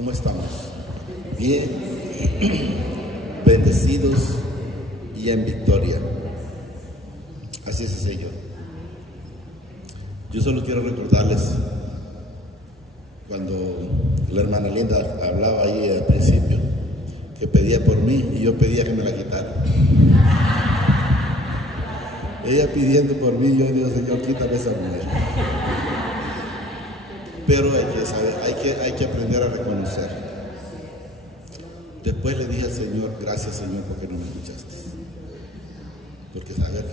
¿Cómo estamos? Bien, bendecidos y en victoria. Así es el Señor. Yo solo quiero recordarles cuando la hermana Linda hablaba ahí al principio, que pedía por mí y yo pedía que me la quitara. Ella pidiendo por mí, yo digo, Señor, quítame esa mujer. Pero hay que saber, hay que aprender a reconocer. Después le dije al Señor, gracias Señor porque no me escuchaste. Porque saber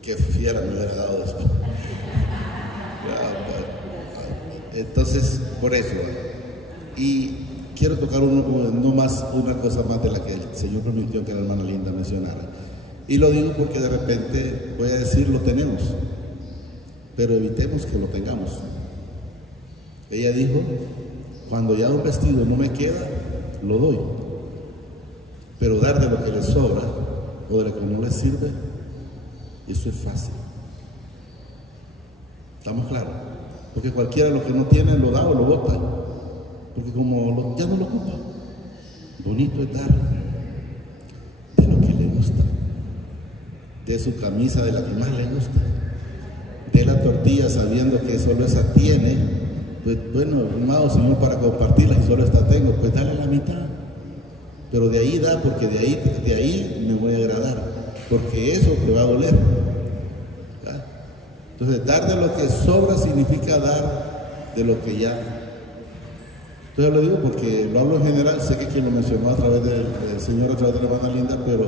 qué fiera me hubiera dado después. Entonces, por eso. Y quiero tocar una cosa más de la que el Señor permitió que la hermana Linda mencionara. Y lo digo porque de repente voy a decir, lo tenemos, pero evitemos que lo tengamos. Ella dijo, cuando ya un vestido no me queda, lo doy. Pero dar de lo que le sobra o de lo que no le sirve, eso es fácil. ¿Estamos claros? Porque cualquiera lo que no tiene lo da o lo bota. Porque como ya no lo ocupa. Bonito es dar de lo que le gusta. De su camisa, de la que más le gusta. De la tortilla sabiendo que solo esa tiene. Pues bueno, amado Señor, para compartirla y solo esta tengo, pues dale la mitad. Pero de ahí da, porque de ahí me voy a agradar. Porque eso te va a doler. ¿Verdad? Entonces, dar de lo que sobra significa dar de lo que ya. Entonces lo digo porque lo hablo en general, sé que quien lo mencionó a través del Señor, a través de la hermana Linda, pero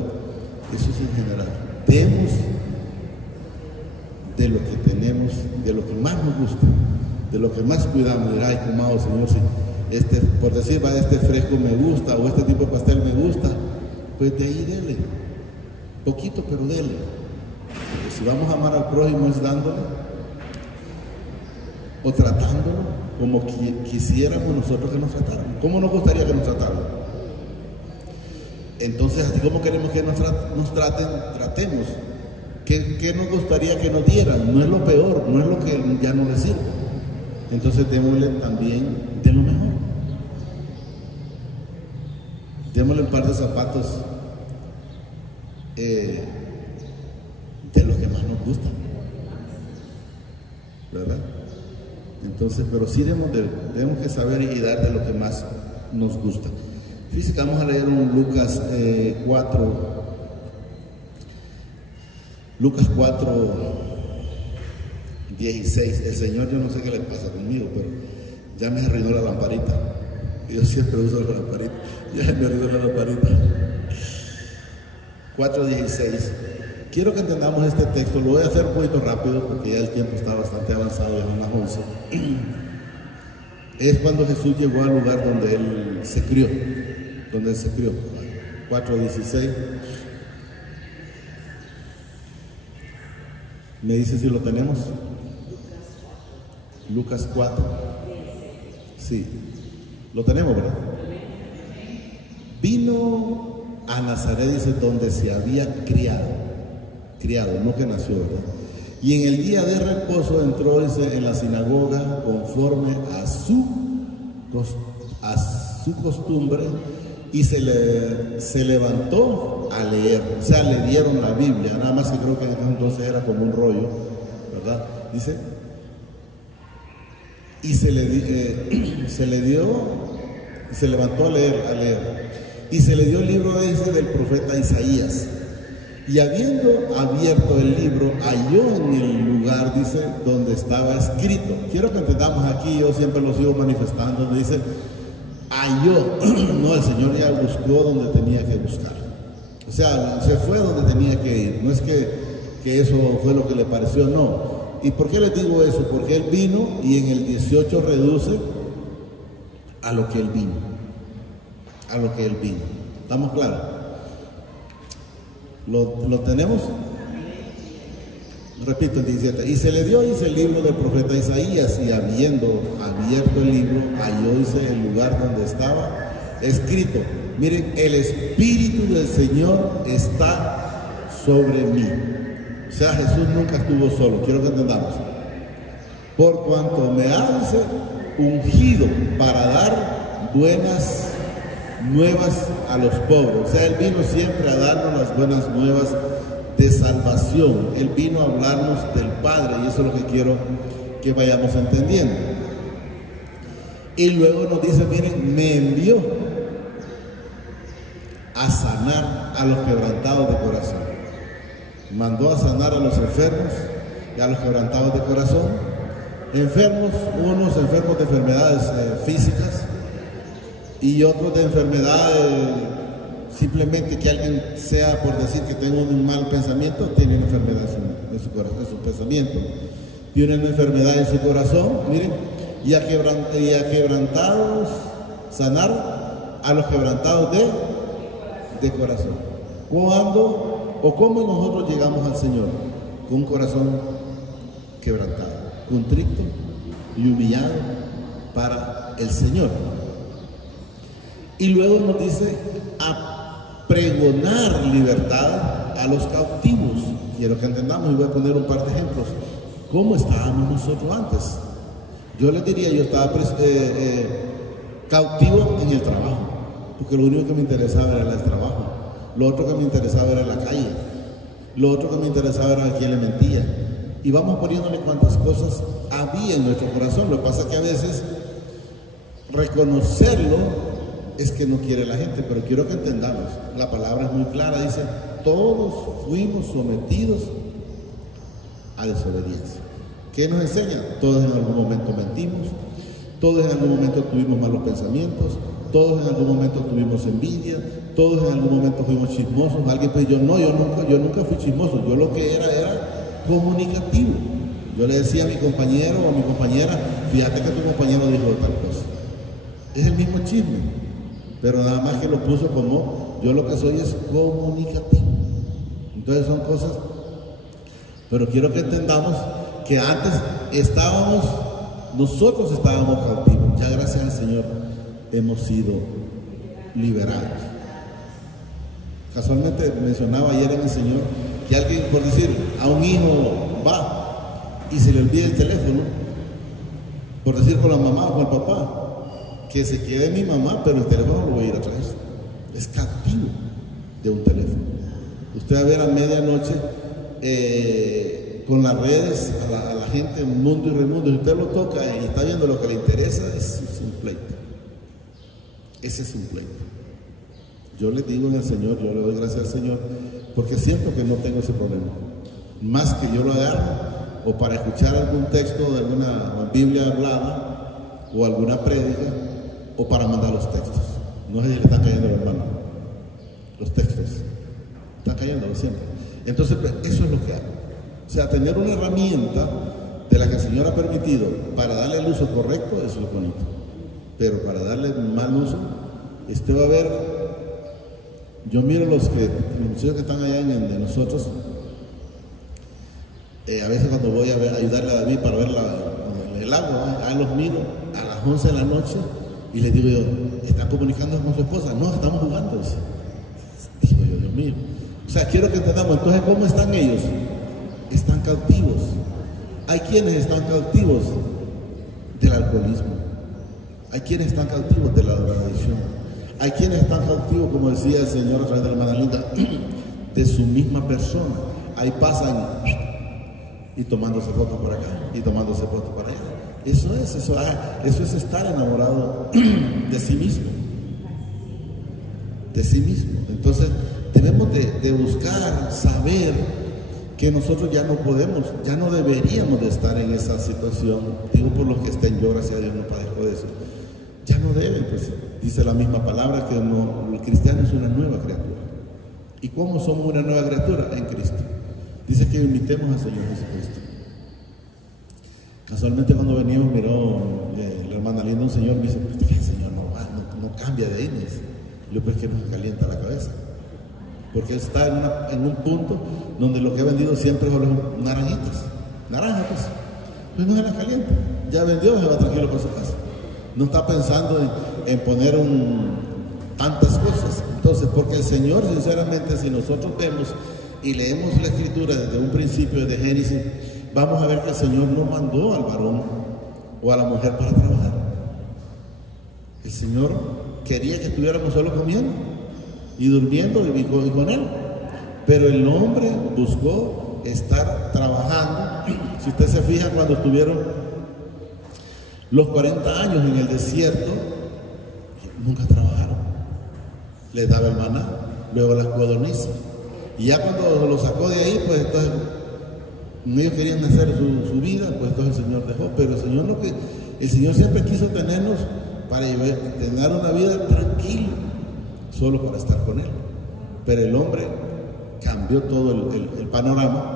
eso es en general. Demos de lo que tenemos, de lo que más nos gusta, de lo que más cuidamos. Dirá, ay, amado Señor, si por decir, este fresco me gusta o este tipo de pastel me gusta, pues de ahí dele, poquito pero dele. Porque si vamos a amar al prójimo es dándole o tratándolo como quisiéramos nosotros que nos trataran. ¿Cómo nos gustaría que nos trataran? Entonces, así como queremos que nos traten, tratemos. ¿Qué nos gustaría que nos dieran? No es lo peor, no es lo que ya no les sirve. Entonces démosle también de lo mejor. Démosle un par de zapatos de lo que más nos gusta, ¿verdad? Entonces, pero sí debemos que saber y dar de lo que más nos gusta. Fíjense que vamos a leer un Lucas 4. Lucas 4, 16. El Señor, yo no sé qué le pasa conmigo, pero ya me arruinó la lamparita. Yo siempre uso la lamparita. Ya me arruinó la lamparita. 4:16. Quiero que entendamos este texto. Lo voy a hacer un poquito rápido porque ya el tiempo está bastante avanzado, ya son las 11. Es cuando Jesús llegó al lugar donde Él se crió. 4:16. ¿Me dice si lo tenemos? Lucas 4. Sí, lo tenemos, ¿verdad? Vino a Nazaret, dice, donde se había criado, no que nació, ¿verdad? Y en el día de reposo entró, dice, en la sinagoga conforme a su costumbre y se levantó a leer. O sea, le dieron la Biblia, nada más que creo que entonces era como un rollo, ¿verdad? Dice, y se levantó a leer. Y se le dio el libro del profeta Isaías. Y habiendo abierto el libro, halló en el lugar, dice, donde estaba escrito. Quiero que entendamos aquí, yo siempre lo sigo manifestando, donde dice, halló. No, el Señor ya buscó donde tenía que buscar. O sea, se fue donde tenía que ir. No es que eso fue lo que le pareció, no. ¿Y por qué les digo eso? Porque Él vino y en el 18 reduce a lo que Él vino. A lo que Él vino. ¿Estamos claros? ¿Lo tenemos? Repito el 17. Y se le dio, dice, el libro del profeta Isaías, y habiendo abierto el libro, halló, dice, el lugar donde estaba escrito. Miren, el Espíritu del Señor está sobre mí. O sea, Jesús nunca estuvo solo. Quiero que entendamos. Por cuanto me ha, dice, ungido para dar buenas nuevas a los pobres. O sea, Él vino siempre a darnos las buenas nuevas de salvación. Él vino a hablarnos del Padre, y eso es lo que quiero que vayamos entendiendo. Y luego nos dice, miren, me envió a sanar a los quebrantados de corazón. Mandó a sanar a los enfermos y a los quebrantados de corazón. Enfermos, unos enfermos de enfermedades físicas y otros de enfermedades, simplemente que alguien sea, por decir que tenga un mal pensamiento, tiene una enfermedad en su corazón, en su pensamiento. Tiene una enfermedad en su corazón, miren, y a quebrantados, sanar a los quebrantados de corazón. ¿Cuándo o cómo nosotros llegamos al Señor? Con un corazón quebrantado, contrito y humillado para el Señor. Y luego nos dice a pregonar libertad a los cautivos. Quiero que entendamos, y voy a poner un par de ejemplos. ¿Cómo estábamos nosotros antes? Yo les diría, yo estaba cautivo en el trabajo, porque lo único que me interesaba era el trabajo. Lo otro que me interesaba era la calle. Lo otro que me interesaba era a quién le mentía. Y vamos poniéndole cuántas cosas había en nuestro corazón. Lo que pasa es que a veces reconocerlo es que no quiere la gente, pero quiero que entendamos. La palabra es muy clara, dice, todos fuimos sometidos a desobediencia. ¿Qué nos enseña? Todos en algún momento mentimos, todos en algún momento tuvimos malos pensamientos, todos en algún momento tuvimos envidia, todos en algún momento fuimos chismosos. Alguien pues yo nunca fui chismoso, yo lo que era comunicativo. Yo le decía a mi compañero o a mi compañera, fíjate que tu compañero dijo tal cosa. Es el mismo chisme, pero nada más que lo puso como yo lo que soy es comunicativo. Entonces son cosas, pero quiero que entendamos que antes nosotros estábamos cautivos. Ya gracias al Señor hemos sido liberados. Casualmente mencionaba ayer en el Señor que alguien, por decir, a un hijo va y se le olvida el teléfono, por decir con la mamá o con el papá, que se quede mi mamá, pero el teléfono lo voy a ir a traer. Es cautivo de un teléfono. Usted va a ver a medianoche con las redes a la gente en mundo y remundo. Si usted lo toca y está viendo lo que le interesa, es un pleito. Ese es un pleito. Yo le digo en el Señor, yo le doy gracias al Señor, porque siento que no tengo ese problema. Más que yo lo agarro o para escuchar algún texto de alguna Biblia hablada o alguna prédica, o para mandar los textos. No sé si le están cayendo, hermano. Los textos están cayendo siempre. Entonces, eso es lo que hago. O sea, tener una herramienta de la que el Señor ha permitido para darle el uso correcto, eso es bonito. Pero para darle mal uso, va a ver. Yo miro los muchachos que están allá de nosotros. A veces cuando voy a ayudarle a David para ver el agua, ahí los miro a las 11 de la noche. Y le digo yo, ¿está comunicando con su esposa? No, estamos jugando. Digo yo, Dios mío. O sea, quiero que entendamos, entonces, ¿cómo están ellos? Están cautivos. Hay quienes están cautivos del alcoholismo. Hay quienes están cautivos de la drogadicción. Hay quienes están cautivos, como decía el Señor a través de la hermana Linda, de su misma persona. Ahí pasan y tomándose fotos por acá y tomándose fotos por allá. Eso es estar enamorado de sí mismo. De sí mismo. Entonces, debemos de buscar, saber que nosotros ya no podemos, ya no deberíamos de estar en esa situación. Digo por los que estén, yo gracias a Dios no padezco de eso. Ya no deben, pues dice la misma palabra que el cristiano es una nueva criatura. ¿Y cómo somos una nueva criatura? En Cristo. Dice que imitemos al Señor Jesucristo. Casualmente cuando veníamos miró la hermana Linda, un señor, me dice, pues el Señor no cambia de ahí. Yo pues que nos calienta la cabeza. Porque él está en un punto donde lo que ha vendido siempre son naranjitas. Naranjas, pues no se las calienta. Ya vendió, se va tranquilo para su casa. No está pensando en poner tantas cosas. Entonces, porque el Señor, sinceramente, si nosotros vemos y leemos la Escritura desde un principio, desde Génesis, vamos a ver que el Señor no mandó al varón o a la mujer para trabajar. El Señor quería que estuviéramos solo comiendo y durmiendo y con Él. Pero el hombre buscó estar trabajando. Si usted se fija, cuando estuvieron los 40 años en el desierto, nunca trabajaron. Les daba el maná, luego las codornices. Y ya cuando lo sacó de ahí, pues entonces ellos querían hacer su vida, pues entonces el Señor dejó. Pero el Señor siempre quiso tenernos para tener una vida tranquila, solo para estar con Él. Pero el hombre cambió todo el panorama,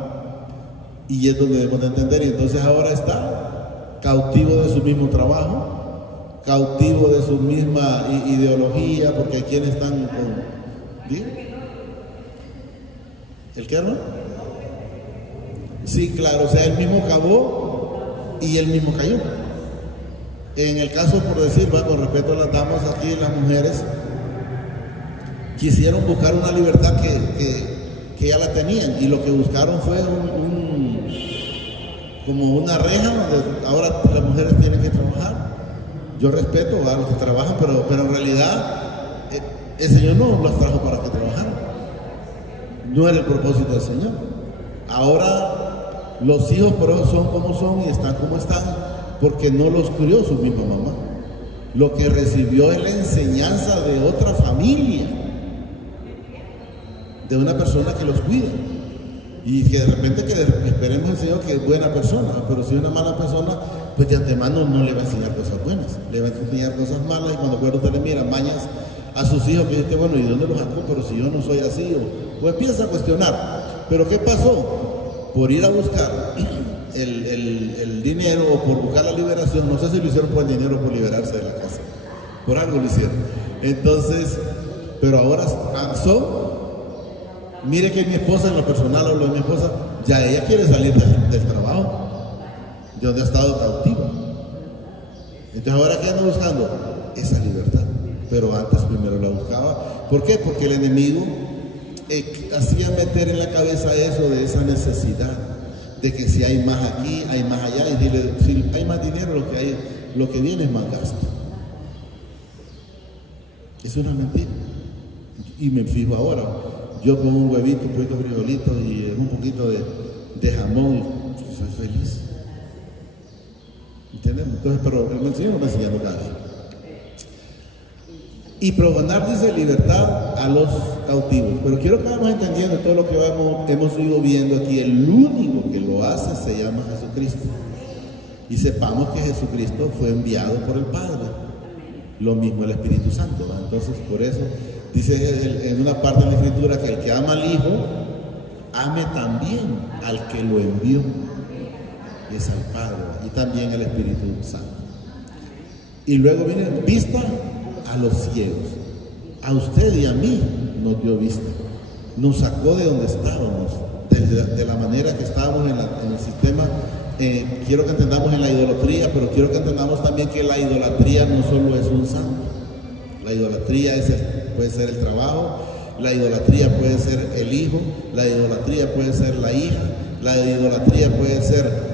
y es donde debemos de entender. Y entonces ahora está cautivo de su mismo trabajo, cautivo de su misma ideología, porque hay quienes están con... ¿sí? ¿El qué, hermano? Sí, claro, o sea, él mismo cavó y él mismo cayó. En el caso, por decir, con respeto a las damas aquí, las mujeres quisieron buscar una libertad que ya la tenían, y lo que buscaron fue como una reja donde ahora las mujeres tienen que trabajar. Yo respeto a los que trabajan, pero en realidad el Señor no las trajo para que trabajaran. No era el propósito del Señor. Ahora los hijos por eso son como son y están como están, porque no los crió su misma mamá. Lo que recibió es la enseñanza de otra familia, de una persona que los cuida, y que de repente esperemos al Señor que es buena persona, pero si es una mala persona, pues de antemano no le va a enseñar cosas buenas, le va a enseñar cosas malas. Y cuando usted le mira mañas a sus hijos, que dice, bueno, ¿y dónde los sacó? Pero si yo no soy así, o empieza a cuestionar. Pero ¿qué pasó? Por ir a buscar el dinero, o por buscar la liberación, no sé si lo hicieron por el dinero o por liberarse de la casa, por algo lo hicieron. Entonces, pero ahora avanzó. Mire que mi esposa, en lo personal hablo de mi esposa, ya ella quiere salir del trabajo, de donde ha estado cautiva. Entonces ahora, ¿qué anda buscando? Esa libertad. Pero antes primero la buscaba. ¿Por qué? Porque el enemigo hacía meter en la cabeza eso de esa necesidad, de que si hay más aquí, hay más allá, y dile, si hay más dinero, lo que viene es más gasto. Es una mentira. Y me fijo ahora, yo con un huevito, un poquito de frijolito y un poquito de jamón, soy feliz. ¿Entendemos? Entonces, pero el Señor me enseñando cada día. Y profanar, dice, libertad a los cautivos. Pero quiero que vayamos entendiendo todo lo que hemos ido viendo aquí. El único que lo hace se llama Jesucristo. Y sepamos que Jesucristo fue enviado por el Padre. Lo mismo el Espíritu Santo, ¿va? Entonces, por eso dice en una parte de la Escritura que el que ama al Hijo, ame también al que lo envió. Y es al Padre, ¿va? Y también el Espíritu Santo. Y luego viene vista a los ciegos. A usted y a mí nos dio vista. Nos sacó de donde estábamos, de la manera que estábamos en el sistema. Quiero que entendamos en la idolatría, pero quiero que entendamos también que la idolatría no solo es un santo. La idolatría puede ser el trabajo, la idolatría puede ser el hijo, la idolatría puede ser la hija, la idolatría puede ser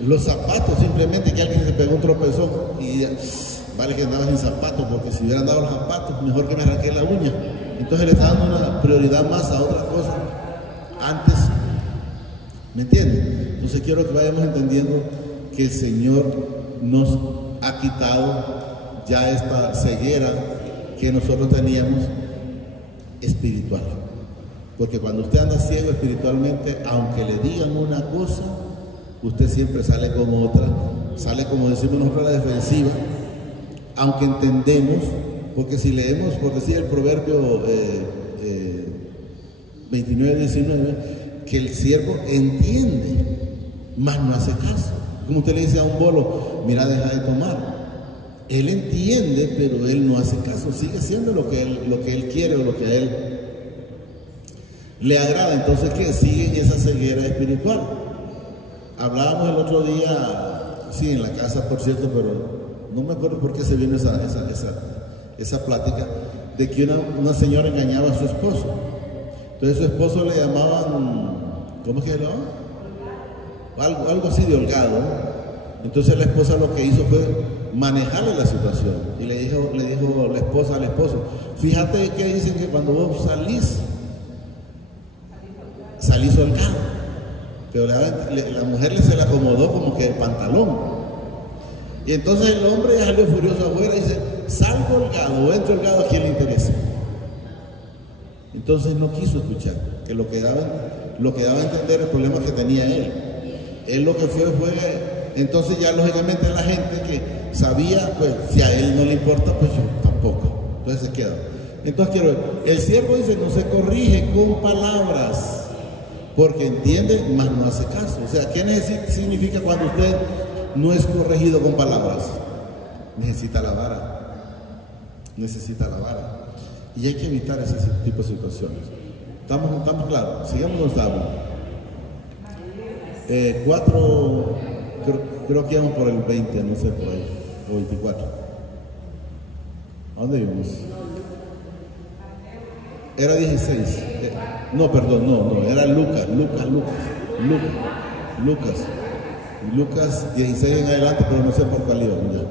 los zapatos, simplemente que alguien se pegó un tropezón y vale que andaba sin zapatos, porque si hubiera andado los zapatos, mejor que me arranqué la uña. Entonces le está dando una prioridad más a otra cosa antes. ¿Me entienden? Entonces quiero que vayamos entendiendo que el Señor nos ha quitado ya esta ceguera que nosotros teníamos espiritual. Porque cuando usted anda ciego espiritualmente, aunque le digan una cosa, usted siempre sale como otra, sale, como decimos nosotros, a la defensiva, aunque entendemos, porque si leemos, por decir el proverbio 29-19, que el siervo entiende, mas no hace caso. Como usted le dice a un bolo, mira, deja de tomar. Él entiende, pero él no hace caso, sigue siendo lo que él quiere o lo que a él le agrada. Entonces, ¿qué? Sigue en esa ceguera espiritual. Hablábamos el otro día, sí, en la casa, por cierto, pero no me acuerdo por qué se vino esa plática, de que una señora engañaba a su esposo. Entonces su esposo le llamaban, ¿cómo es que le llamaban? Algo así de holgado, ¿no? Entonces la esposa lo que hizo fue manejarle la situación. Y le dijo la esposa al esposo, fíjate que dicen que cuando vos salís holgado, pero la mujer se le acomodó como que el pantalón. Y entonces el hombre ya salió furioso afuera y dice, salgo holgado o entro holgado, ¿a quién le interesa? Entonces no quiso escuchar, que lo que daba a entender el problema que tenía él. Él lo que fue, entonces ya lógicamente la gente que sabía, pues si a él no le importa, pues yo tampoco. Entonces se queda. Entonces el siervo dice, no se corrige con palabras, porque entiende, mas no hace caso. O sea, ¿qué significa cuando usted no es corregido con palabras? Necesita la vara. Necesita la vara. Y hay que evitar ese tipo de situaciones. ¿Estamos claros? Sigamos donde estamos. 4, creo que íbamos por el 20, no sé, por ahí, o 24. ¿A dónde íbamos? Era 16. No, perdón, no, era Lucas. Y Lucas 16 en adelante, pero no sé por cuál íbamos ya.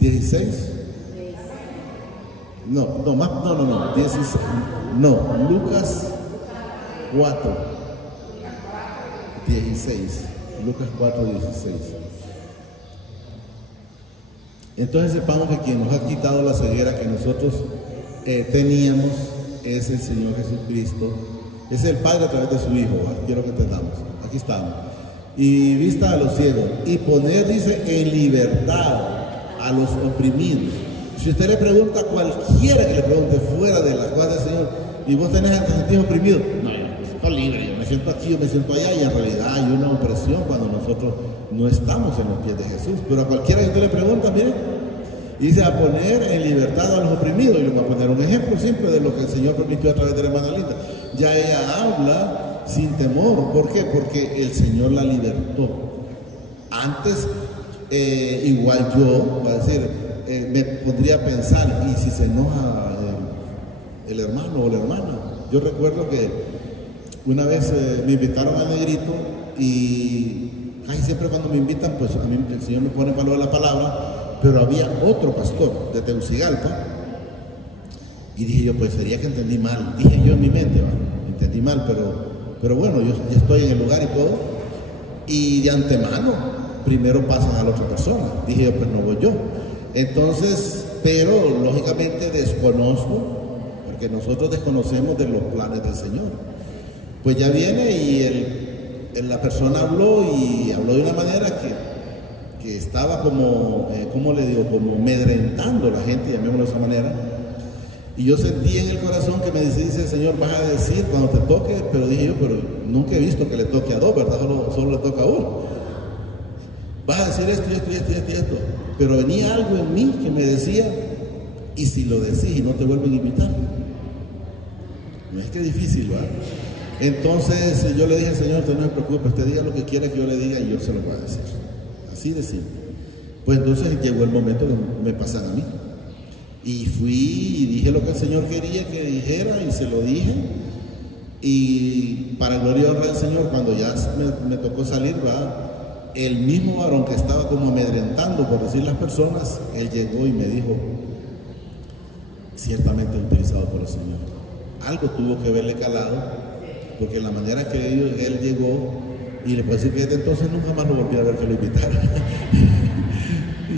16. No, 16. No, Lucas 4, 16. Lucas 4, 16. Entonces sepamos que quien nos ha quitado la ceguera que nosotros teníamos es el Señor Jesucristo. Es el Padre a través de su Hijo. Quiero que entendamos. Aquí estamos. Y vista a los ciegos. Y poner, dice, en libertad a los oprimidos. Si usted le pregunta a cualquiera que le pregunte fuera de la cosas del Señor, y vos tenés el sentido oprimido, no, yo me siento libre, yo me siento aquí, yo me siento allá, y en realidad hay una opresión cuando nosotros no estamos en los pies de Jesús. Pero a cualquiera que usted le pregunta, mire, dice a poner en libertad a los oprimidos. Y le voy a poner un ejemplo simple de lo que el Señor permitió a través de la hermana Linda. Ya ella habla sin temor. ¿Por qué? Porque el Señor la libertó. Antes, igual yo, va a decir, me pondría a pensar, y si se enoja el hermano o la hermana. Yo recuerdo que una vez me invitaron al Negrito, y casi siempre cuando me invitan, pues a mí el Señor me pone en valor la palabra, pero había otro pastor de Tegucigalpa, y dije yo, pues sería que entendí mal. Dije yo en mi mente, entendí mal, pero bueno, yo ya estoy en el lugar y todo, y de antemano primero pasan a la otra persona. Dije yo, pues no voy yo. Entonces, pero lógicamente desconozco, porque nosotros desconocemos de los planes del Señor. Pues ya viene y la persona habló, y habló de una manera que estaba como, ¿cómo le digo? Como amedrentando a la gente, llamémoslo de esa manera. Y yo sentí en el corazón que me dice el Señor, vas a decir cuando te toque, pero dije yo, pero nunca he visto que le toque a dos, ¿verdad? Solo le toca a uno. Vas a decir esto. Pero venía algo en mí que me decía, y si lo decís y no te vuelven a invitar. No es que es difícil, ¿verdad? Entonces yo le dije al Señor, usted no se preocupe, usted diga lo que quiera que yo le diga y yo se lo voy a decir. Así de simple. Pues entonces llegó el momento que me pasan a mí. Y fui y dije lo que el Señor quería que dijera, y se lo dije. Y para gloria y honra del Señor, cuando ya me tocó salir, ¿verdad? El mismo varón que estaba como amedrentando, por decir las personas, él llegó y me dijo, ciertamente utilizado por el Señor. Algo tuvo que verle calado, porque la manera que él llegó, y le puedo decir que desde entonces nunca más lo volví a ver que lo invitara.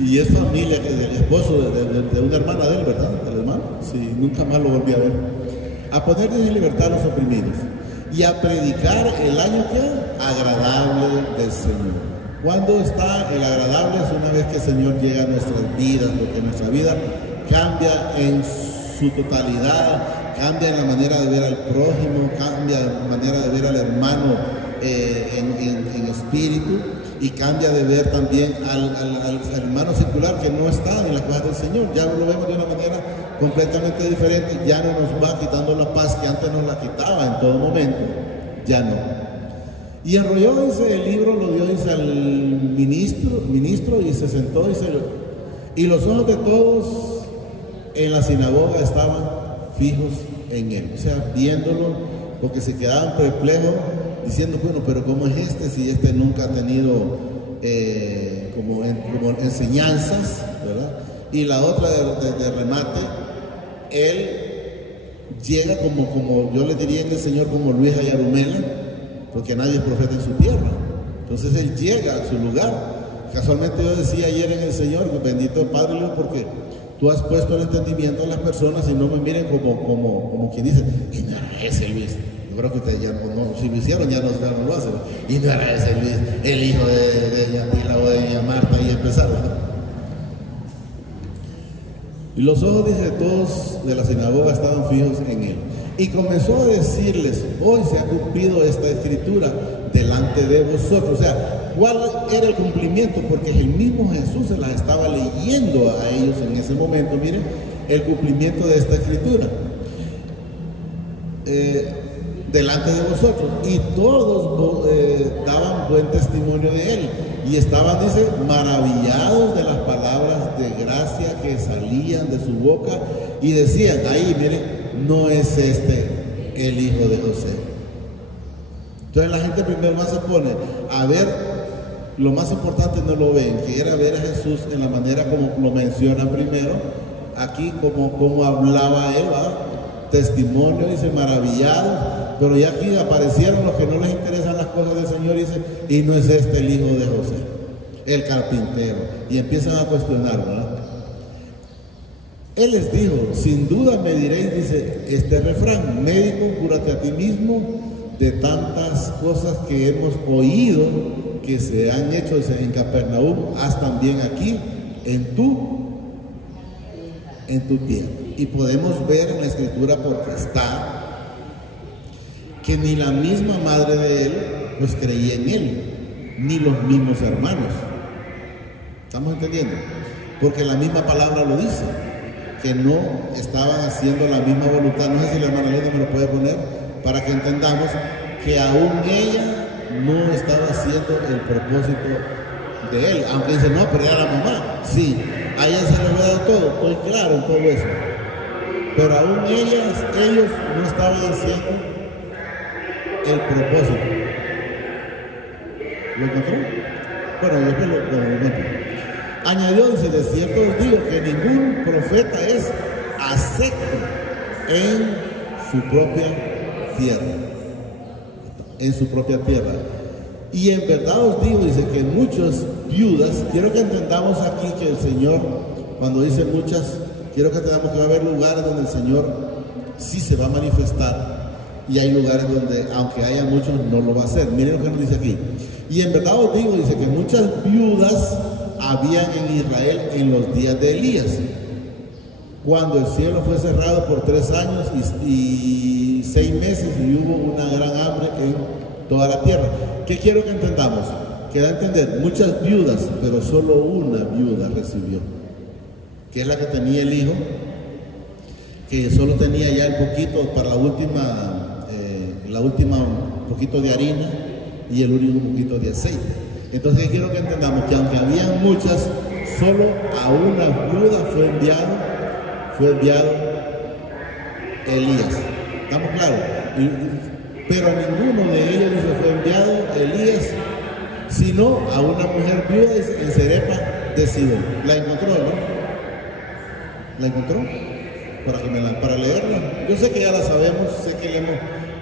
Y es familia del esposo de una hermana de él, ¿verdad? Del hermano. Sí, nunca más lo volví a ver. A poner en libertad a los oprimidos y a predicar el año que agradable del Señor. ¿Cuándo está el agradable? Es una vez que el Señor llega a nuestras vidas, porque nuestra vida cambia en su totalidad, cambia en la manera de ver al prójimo, cambia en la manera de ver al hermano en espíritu, y cambia de ver también al hermano secular que no está en las cosas del Señor. Ya lo vemos de una manera completamente diferente. Ya no nos va quitando la paz que antes nos la quitaba en todo momento, ya no. Y enrolló, dice, el libro, lo dio, dice, al ministro, y se sentó, dice, y los ojos de todos en la sinagoga estaban fijos en él, o sea, viéndolo, porque se quedaban perplejos, diciendo, bueno, pero ¿cómo es este si este nunca ha tenido como enseñanzas, ¿verdad? Y la otra de remate, él llega como yo le diría en el Señor, como Luis Ayarumela, porque nadie es profeta en su tierra. Entonces él llega a su lugar. Casualmente yo decía ayer en el Señor, bendito Padre Luis, porque tú has puesto el entendimiento a las personas y no me miren como quien dice, y no era ese Luis. Yo creo que ustedes ya no, si lo hicieron ya no lo hacen. Y no era ese Luis, el hijo de Yatila o de doña Marta, y empezaron, ¿no? Y los ojos, dice, todos de la sinagoga estaban fijos en él. Y comenzó a decirles, hoy se ha cumplido esta escritura delante de vosotros. O sea, ¿cuál era el cumplimiento? Porque el mismo Jesús se las estaba leyendo a ellos en ese momento. Miren, el cumplimiento de esta escritura. Delante de vosotros. Y todos daban buen testimonio de él. Y estaban, dice, maravillados de las palabras de gracia que salían de su boca. Y decían, ahí, miren, no es este el hijo de José. Entonces la gente primero más se pone a ver, lo más importante no lo ven, que era ver a Jesús en la manera como lo mencionan primero, aquí como hablaba él, testimonio, dice, maravillado, pero ya aquí aparecieron los que no les interesan las cosas del Señor, dice, y no es este el hijo de José, el carpintero, y empiezan a cuestionar, ¿verdad? Él les dijo, sin duda me diréis, dice, este refrán, médico, cúrate a ti mismo de tantas cosas que hemos oído que se han hecho en Capernaum, haz también aquí, en tu tierra. Y podemos ver en la escritura, porque está, que ni la misma madre de él, pues creía en él, ni los mismos hermanos. ¿Estamos entendiendo? Porque la misma palabra lo dice, que no estaban haciendo la misma voluntad. No sé si la hermana Lena me lo puede poner para que entendamos que aún ella no estaba haciendo el propósito de él, aunque dice, no, pero era la mamá. Sí, a ella se le había dado todo, estoy claro en todo eso, pero aún ellos no estaban haciendo el propósito. ¿Lo encontró? Bueno, después lo encuentro. Añadió, dice, de cierto os digo que ningún profeta es acepto en su propia tierra. En su propia tierra. Y en verdad os digo, dice, que muchas viudas, quiero que entendamos aquí que el Señor, cuando dice muchas, quiero que entendamos que va a haber lugares donde el Señor sí se va a manifestar, y hay lugares donde, aunque haya muchos, no lo va a hacer. Miren lo que nos dice aquí. Y en verdad os digo, dice, que muchas viudas habían en Israel en los días de Elías, cuando el cielo fue cerrado por 3 años y 6 meses, y hubo una gran hambre en toda la tierra. ¿Qué quiero que entendamos? Que da a entender, muchas viudas, pero solo una viuda recibió, que es la que tenía el hijo, que solo tenía ya el poquito para la última un poquito de harina y el último poquito de aceite. Entonces quiero que entendamos que aunque había muchas, solo a una viuda fue enviado Elías. ¿Estamos claros? Pero a ninguno de ellos fue enviado Elías, sino a una mujer viuda en Serepa de Sidón. ¿La encontró, no? ¿La encontró? Para leerla. Yo sé que ya la sabemos, sé que la hemos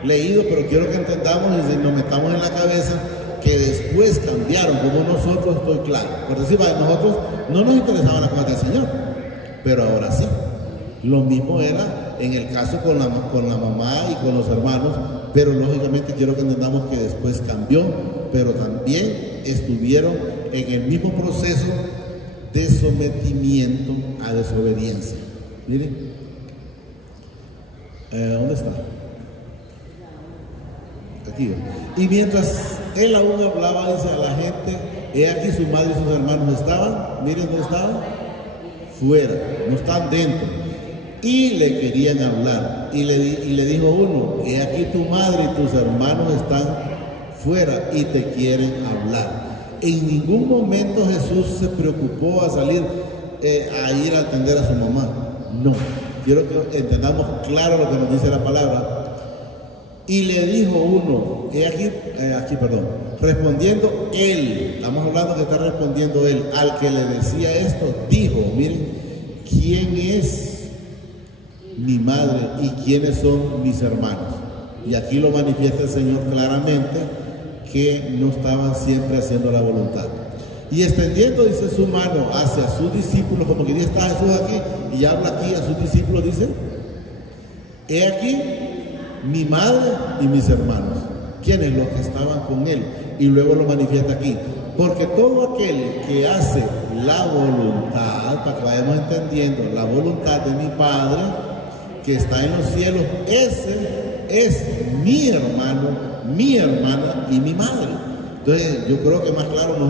leído, pero quiero que entendamos y nos metamos en la cabeza que después cambiaron, como nosotros, estoy claro. Por decir, nosotros no nos interesaba la cosa del Señor, pero ahora sí. Lo mismo era en el caso con la mamá y con los hermanos, pero lógicamente quiero que entendamos que después cambió, pero también estuvieron en el mismo proceso de sometimiento a desobediencia. Miren, ¿dónde está? Aquí. Y mientras él aún hablaba, dice a la gente, he aquí su madre y sus hermanos estaban, miren dónde estaban, fuera, no están dentro, y le querían hablar, y le dijo uno, he aquí tu madre y tus hermanos están fuera y te quieren hablar. En ningún momento Jesús se preocupó a salir a ir a atender a su mamá, no. Quiero que entendamos claro lo que nos dice la palabra. Y le dijo uno, respondiendo él, estamos hablando que está respondiendo él, al que le decía esto, dijo, miren, ¿quién es mi madre y quiénes son mis hermanos? Y aquí lo manifiesta el Señor claramente, que no estaban siempre haciendo la voluntad. Y extendiendo, dice, su mano hacia sus discípulos, como que ya está Jesús aquí, y habla aquí a sus discípulos, dice, he aquí mi madre y mis hermanos. ¿Quiénes? Los que estaban con él. Y luego lo manifiesta aquí. Porque todo aquel que hace la voluntad, para que vayamos entendiendo, la voluntad de mi Padre, que está en los cielos, ese es mi hermano, mi hermana y mi madre. Entonces, yo creo que más claro no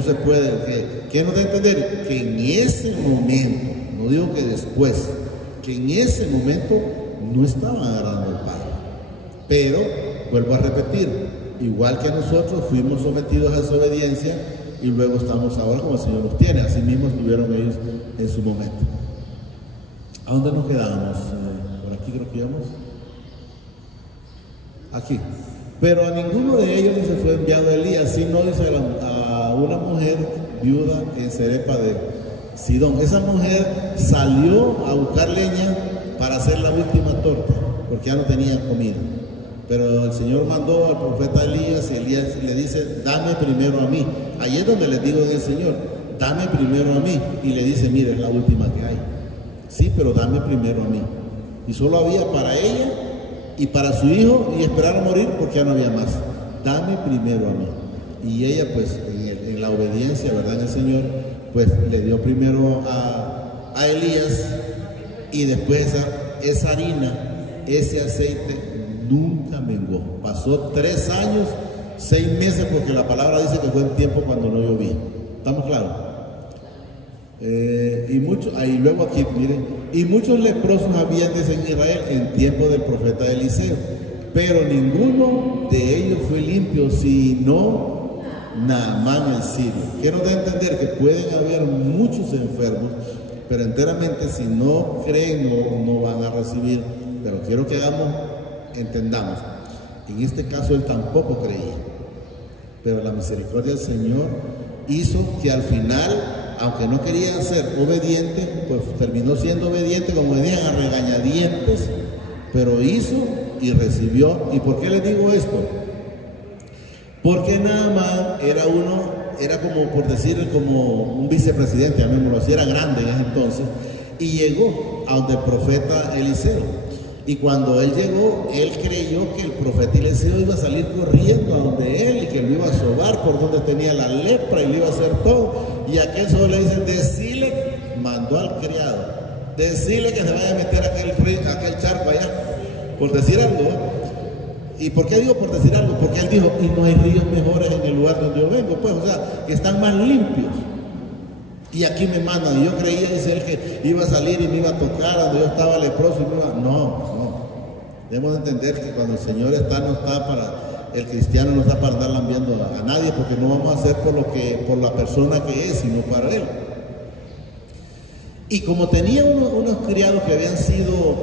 se puede. ¿Qué nos da a entender? Que en ese momento, no digo que después, que en ese momento no estaban agradando al Padre. Pero, vuelvo a repetir, igual que nosotros fuimos sometidos a esa obediencia y luego estamos ahora como el Señor nos tiene. Así mismo estuvieron ellos en su momento. ¿A dónde nos quedamos? Por aquí creo que íbamos. Aquí. Pero a ninguno de ellos se fue enviado Elías, sino dice a una mujer viuda en Cerepa de Sidón. Esa mujer salió a buscar leña para hacer la última torta, porque ya no tenían comida. Pero el Señor mandó al profeta Elías y Elías le dice, dame primero a mí. Ahí es donde le digo del Señor, dame primero a mí. Y le dice, mire, es la última que hay. Sí, pero dame primero a mí. Y solo había para ella y para su hijo, y esperar a morir porque ya no había más. Dame primero a mí. Y ella, pues, en la obediencia, ¿verdad?, en el Señor, pues le dio primero a Elías, y después esa harina, ese aceite, nunca menguó. Pasó 3 años, 6 meses, porque la palabra dice que fue en tiempo cuando no llovía. ¿Estamos claros? Y muchos, ahí luego aquí, miren, y muchos leprosos habían en Israel en tiempo del profeta Eliseo, pero ninguno de ellos fue limpio, sino Naamán el sirio. Quiero dar a entender que pueden haber muchos enfermos, pero enteramente si no creen no van a recibir. Pero quiero que entendamos, en este caso él tampoco creía, pero la misericordia del Señor hizo que al final, aunque no quería ser obediente, pues terminó siendo obediente, como decían, a regañadientes, pero hizo y recibió. ¿Y por qué les digo esto? Porque Naamán era como, por decir, como un vicepresidente, llamémoslo así, era grande en ese entonces, y llegó a donde el profeta Eliseo. Y cuando él llegó, él creyó que el profeta Eliseo iba a salir corriendo a donde él y que lo iba a sobar por donde tenía la lepra y le iba a hacer todo. Y aquel solo le dice, decile, mandó al criado, decile que se vaya a meter a aquel charco allá, por decir algo. ¿Y por qué digo por decir algo? Porque él dijo, y no hay ríos mejores en el lugar donde yo vengo, pues, o sea, que están más limpios. Y aquí me mandan, y yo creía, dice él, que iba a salir y me iba a tocar donde yo estaba leproso y me iba... No. Debemos entender que cuando el Señor no está para, el cristiano no está para andar lambiando a nadie, porque no vamos a hacer por la persona que es, sino para él. Y como tenía unos criados que habían sido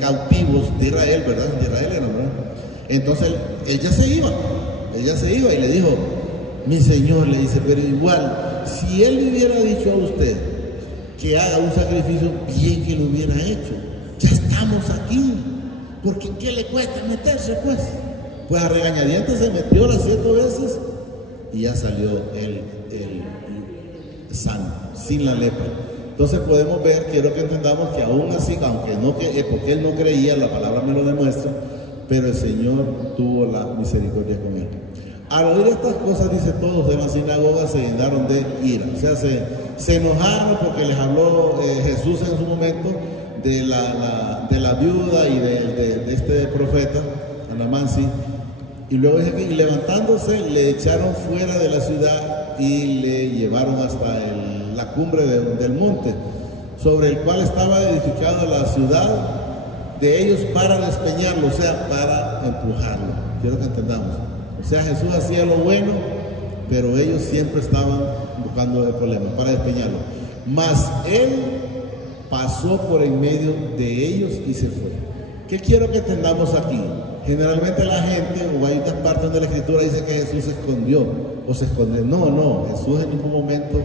cautivos de Israel, ¿verdad? De Israel eran, ¿verdad? Entonces él ya se iba y le dijo, mi Señor, le dice, pero igual, si él le hubiera dicho a usted que haga un sacrificio, bien que lo hubiera hecho. Ya estamos aquí. Porque ¿qué le cuesta meterse, pues? Pues a regañadientes se metió las 7 veces y ya salió el sano, sin la lepra. Entonces podemos ver, quiero que entendamos que aún así, porque él no creía, la palabra me lo demuestra, pero el Señor tuvo la misericordia con él. Al oír estas cosas, dice, todos de la sinagoga se llenaron de ira. O sea, se enojaron porque les habló Jesús en su momento de la viuda y de este profeta, Naamán, sí. Y luego dice que levantándose le echaron fuera de la ciudad y le llevaron hasta la cumbre del monte, sobre el cual estaba edificada la ciudad de ellos, para despeñarlo, o sea, para empujarlo. Quiero que entendamos. O sea, Jesús hacía lo bueno, pero ellos siempre estaban buscando el problema para despeñarlo. Mas él pasó por en medio de ellos y se fue. ¿Qué quiero que entendamos aquí? Generalmente la gente, o hay unas partes donde la Escritura dice que Jesús se escondió o se esconde. No, Jesús en ningún momento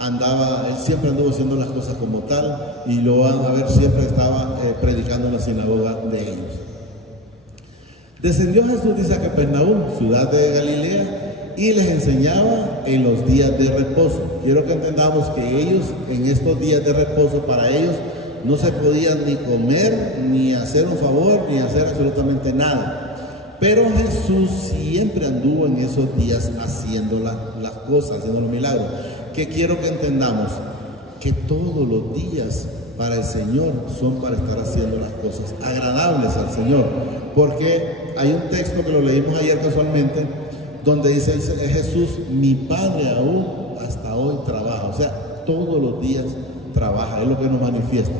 él siempre anduvo haciendo las cosas como tal, y lo van a ver, siempre estaba predicando en la sinagoga de ellos. Descendió Jesús, dice, a Capernaum, ciudad de Galilea, y les enseñaba en los días de reposo. Quiero que entendamos que ellos, en estos días de reposo, para ellos no se podían ni comer, ni hacer un favor, ni hacer absolutamente nada. Pero Jesús siempre anduvo en esos días haciendo las cosas, haciendo los milagros. Que quiero que entendamos que todos los días para el Señor son para estar haciendo las cosas agradables al Señor. Porque hay un texto que lo leímos ayer casualmente, donde dice Jesús: mi Padre aún hasta hoy trabaja. O sea, todos los días trabaja, es lo que nos manifiesta.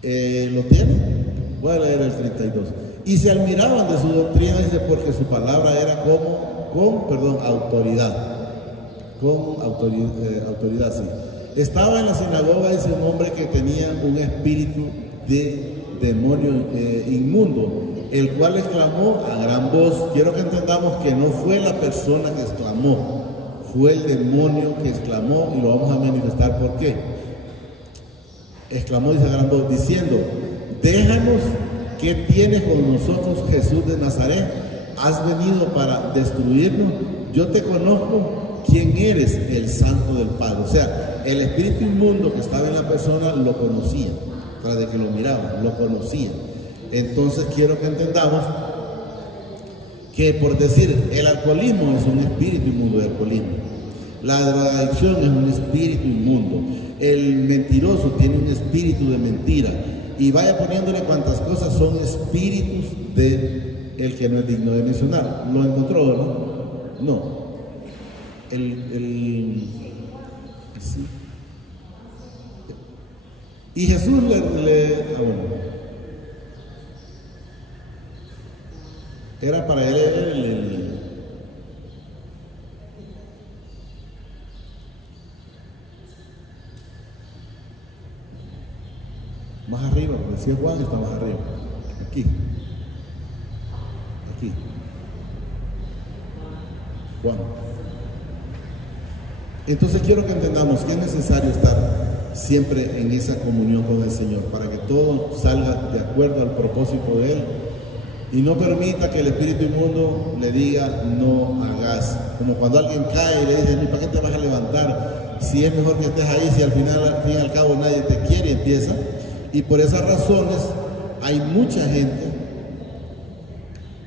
¿Lo tiene? Voy a leer el 32. Y se admiraban de su doctrina, dice, porque su palabra era con autoridad. Con autoridad, sí. Estaba en la sinagoga, dice, un hombre que tenía un espíritu de demonio inmundo, el cual exclamó a gran voz. Quiero que entendamos que no fue la persona que exclamó, fue el demonio que exclamó, y lo vamos a manifestar por qué. Exclamó, dice, a gran voz, diciendo: déjanos, ¿qué tienes con nosotros, Jesús de Nazaret? ¿Has venido para destruirnos? Yo te conozco, quién eres, el Santo del Padre. O sea, el espíritu inmundo que estaba en la persona lo conocía, tras de que lo miraba, lo conocía. Entonces quiero que entendamos que, por decir, el alcoholismo es un espíritu inmundo de alcoholismo, la drogadicción es un espíritu inmundo, el mentiroso tiene un espíritu de mentira, y vaya poniéndole cuantas cosas son espíritus de el que no es digno de mencionar. ¿Lo encontró, no? No. Sí. Y Jesús era para él más arriba, decía Juan, está más arriba, aquí, Juan. Entonces quiero que entendamos que es necesario estar siempre en esa comunión con el Señor, para que todo salga de acuerdo al propósito de Él, y no permita que el espíritu inmundo le diga: no hagas. Como cuando alguien cae y le dice: ¿para qué te vas a levantar? Si es mejor que estés ahí, si al fin y al cabo nadie te quiere, empieza. Y por esas razones hay mucha gente.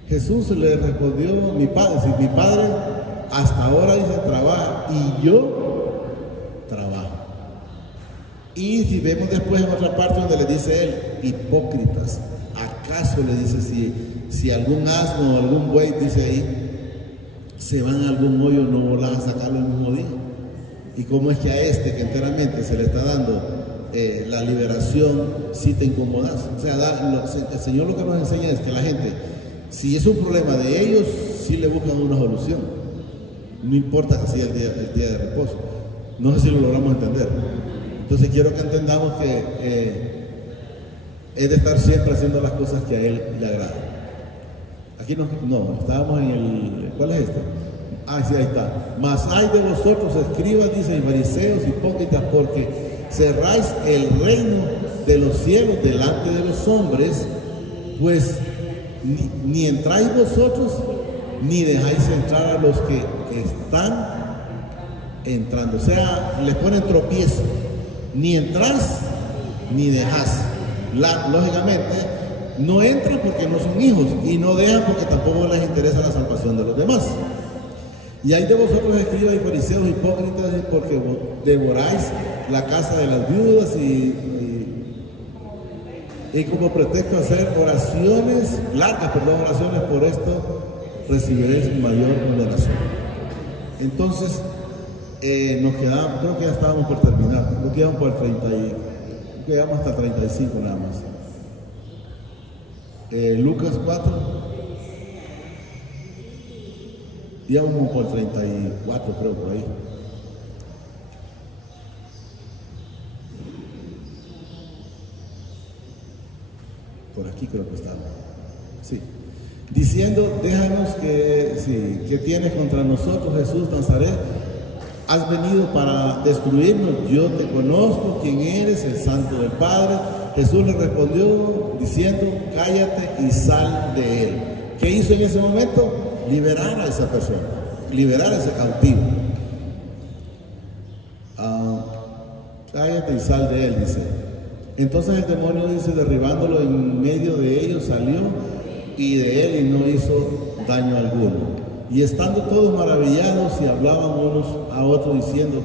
Jesús le respondió: mi padre hasta ahora, dice, trabaja, y yo trabajo. Y si vemos después en otra parte donde le dice él: hipócritas, ¿acaso, le dice, si algún asno o algún buey, dice ahí, se van a algún hoyo, no van a sacarlo el mismo día? Y cómo es que a este que enteramente se le está dando la liberación, si te incomodas. O sea, el Señor lo que nos enseña es que la gente, si es un problema de ellos, sí le buscan una solución. No importa que sea el día de reposo. No sé si lo logramos entender. Entonces quiero que entendamos que es de estar siempre haciendo las cosas que a Él le agradan. Aquí no, estábamos en el... ¿Cuál es este? Ah, sí, ahí está. Mas hay de vosotros, escribas, dice, y fariseos, hipócritas, porque cerráis el reino de los cielos delante de los hombres, pues ni entráis vosotros, ni dejáis entrar a los que están entrando. O sea, les ponen tropiezo. Ni entráis, ni dejás. Lógicamente, no entran porque no son hijos, y no dejan porque tampoco les interesa la salvación de los demás. Y hay de vosotros, escribas y fariseos, hipócritas, porque devoráis la casa de las viudas y como pretexto hacer oraciones por esto recibiréis mayor condenación. Entonces, nos quedamos, creo que ya estábamos por terminar, nos quedamos por el 30 quedamos hasta el 35 nada más. Lucas 4, íbamos por el 34, creo, por ahí. Por aquí creo que estaba. Sí. Diciendo, déjanos que tienes contra nosotros, Jesús Nazaret. Has venido para destruirnos. Yo te conozco, quién eres, el Santo del Padre. Jesús le respondió diciendo, cállate y sal de él. ¿Qué hizo en ese momento? Liberar a esa persona, liberar a ese cautivo. Cállate y sal de él, dice. Entonces el demonio, dice, derribándolo en medio de ellos, salió y de él y no hizo daño alguno. Y estando todos maravillados y hablaban unos a otros diciendo,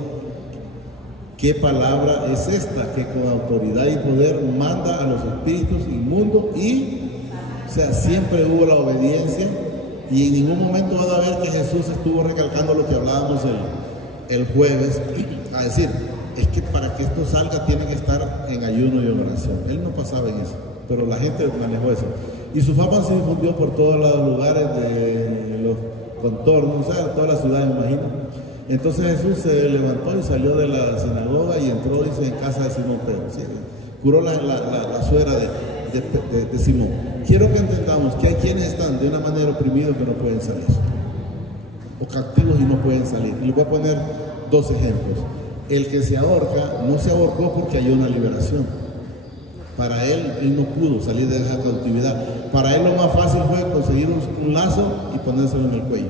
¿qué palabra es esta que con autoridad y poder manda a los espíritus inmundos? Y, o sea, siempre hubo la obediencia y en ningún momento van a ver que Jesús estuvo recalcando lo que hablábamos el jueves, a decir, es que para que esto salga tiene que estar en ayuno y oración. Él no pasaba en eso, pero la gente manejó eso. Y su fama se difundió por todos los lugares de los contornos, o sea, toda la ciudad, me imagino. Entonces Jesús se levantó y salió de la sinagoga y entró, dice, en casa de Simón Pedro. ¿Sí? Curó la suegra de Simón. Quiero que entendamos que hay quienes están de una manera oprimidos que no pueden salir, o cautivos y no pueden salir. Y les voy a poner dos ejemplos. El que se ahorca no se ahorcó porque hay una liberación. Para él no pudo salir de esa cautividad. Para él lo más fácil fue conseguir un lazo y ponérselo en el cuello.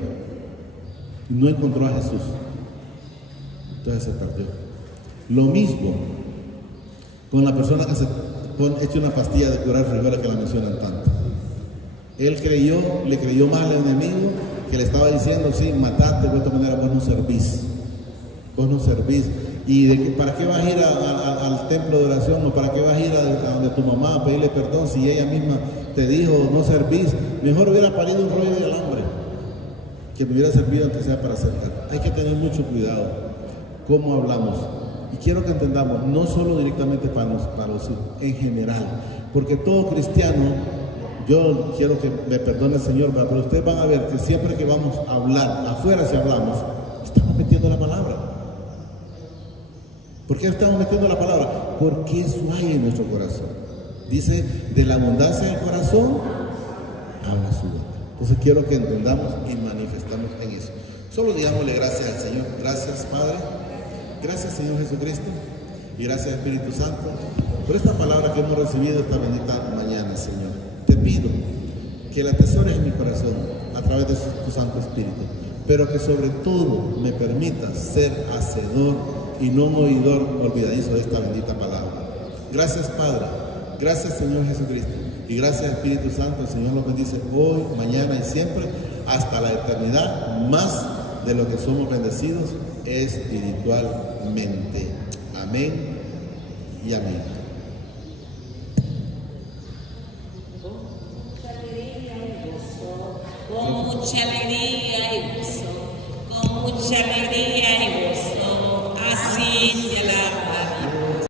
Y no encontró a Jesús. Entonces se perdió. Lo mismo con la persona que se echa una pastilla de curar frijoles, que la mencionan tanto. Él le creyó más al enemigo, que le estaba diciendo, sí, matate, de esta manera vos no servís. Vos no servís. ¿Y para qué vas a ir al templo de oración? ¿O para qué vas a ir a donde tu mamá a pedirle perdón si ella misma te dijo no servís? Mejor hubiera parido un rollo de alambre que me hubiera servido aunque sea para acercar. Hay que tener mucho cuidado cómo hablamos. Y quiero que entendamos, no solo directamente para los hijos, en general. Porque todo cristiano, yo quiero que me perdone el Señor, pero ustedes van a ver que siempre que vamos a hablar, afuera si hablamos, estamos metiendo la palabra. ¿Por qué estamos metiendo la palabra? Porque eso hay en nuestro corazón. Dice, de la abundancia del corazón, habla su boca. Entonces quiero que entendamos y manifestamos en eso. Solo digámosle gracias al Señor. Gracias, Padre. Gracias, Señor Jesucristo. Y gracias, Espíritu Santo, por esta palabra que hemos recibido esta bendita mañana, Señor. Te pido que la atesores en mi corazón a través de tu Santo Espíritu, pero que sobre todo me permitas ser hacedor y no un oidor olvidadizo de esta bendita palabra. Gracias, Padre. Gracias, Señor Jesucristo. Y gracias, Espíritu Santo. El Señor los bendice hoy, mañana y siempre, hasta la eternidad, más de lo que somos bendecidos espiritualmente. Amén y amén. Con mucha alegría y gozo.